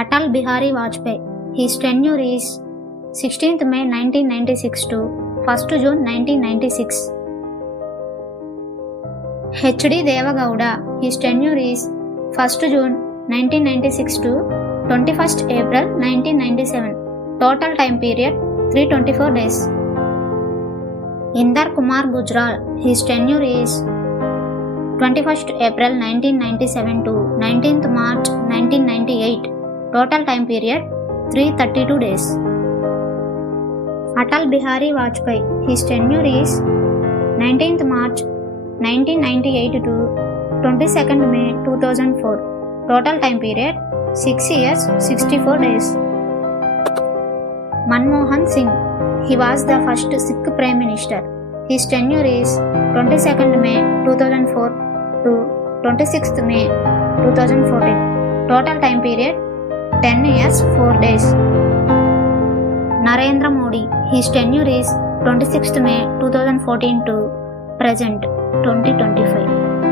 Atal Bihari Vajpayee. His tenure is 16th May 1996 to 1st June 1996. H.D. Deva Gowda. His tenure is 1st June 1996 to 21st April 1997. Total time period 324 days. Inder Kumar Gujral. His tenure is 21st April 1997 to 19th March 1998. Total time period 332 days. Atal Bihari Vajpayee. His tenure is 19th March 1998 to 22nd May 2004. Total time period 6 years 64 days. Manmohan Singh. He was the first Sikh Prime Minister. His tenure is 22nd May 2004 to 26th May 2014. Total time period 10 years 4 days. Narendra Modi. His tenure is 26th May 2014 to present 2025.